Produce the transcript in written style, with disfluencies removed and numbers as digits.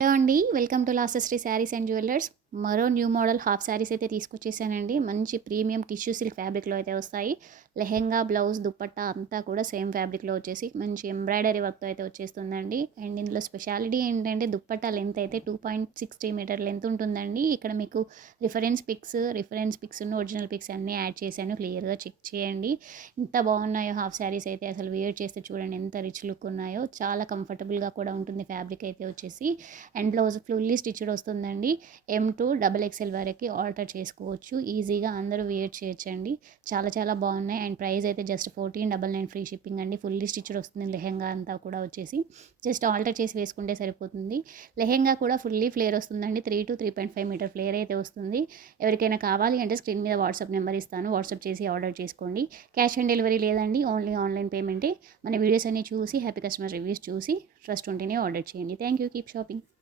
Hello అండి. Welcome to లాసెస్ట్రీ sarees and jewellers. మరో న్యూ మోడల్ హాఫ్ శారీస్ అయితే తీసుకొచ్చేసానండి. మంచి ప్రీమియం టిష్యూ సిల్క్ ఫ్యాబ్రిక్‌లో అయితే వస్తాయి. లెహెంగా, బ్లౌజ్, దుపట్టా అంతా కూడా సేమ్ ఫ్యాబ్రిక్‌లో వచ్చేసి మంచి ఎంబ్రాయిడరీ వర్క్‌తో అయితే వచ్చేస్తుందండి. అండ్ ఇందులో స్పెషాలిటీ ఏంటంటే దుపట్టా లెంత్ అయితే 2.63 మీటర్ లెంత్ ఉంటుందండి. ఇక్కడ మీకు రిఫరెన్స్ పిక్స్‌ను, ఒరిజినల్ పిక్స్ అన్నీ యాడ్ చేశాను. క్లియర్‌గా చెక్ చేయండి. ఎంత బాగున్నాయో హాఫ్ శారీస్ అయితే అసలు వేర్ చేస్తే చూడండి ఎంత రిచ్ లుక్ ఉన్నాయో. చాలా కంఫర్టబుల్‌గా కూడా ఉంటుంది ఫ్యాబ్రిక్ అయితే వచ్చేసి. అండ్ బ్లౌజ్ ఫుల్లీ స్టిచ్డ్ వస్తుందండి. డబుల్ ఎక్స్ఎల్ వరకు ఆల్టర్ చేసుకోవచ్చు. ఈజీగా అందరూ వేర్ చేయొచ్చండి. చాలా చాలా బాగున్నాయి. అండ్ ప్రైస్ అయితే జస్ట్ 1499 ఫ్రీ షిప్పింగ్ అండి. ఫుల్లీ స్టిచ్డ్ వస్తుంది లెహెంగా అంతా కూడా వచ్చేసి. జస్ట్ ఆల్టర్ చేసి వేసుకుంటే సరిపోతుంది. లెహెంగా కూడా ఫుల్లీ ఫ్లేర్ వస్తుందండి. 3 to 3.5 మీటర్ ఫ్లేర్ అయితే వస్తుంది. ఎవరికైనా కావాలి అంటే స్క్రీన్ మీద వాట్సాప్ నెంబర్ ఇస్తాను. వాట్సాప్ చేసి ఆర్డర్ చేసుకోండి. క్యాష్ ఆన్ డెలివరీ లేదండి. ఓన్లీ ఆన్లైన్ పేమెంటే. మన వీడియోస్ అన్ని చూసి హ్యాపీ కస్టమర్ రివ్యూస్ చూసి ట్రస్ట్ ఉంటేనే ఆర్డర్ చేయండి. Thank you. Keep shopping.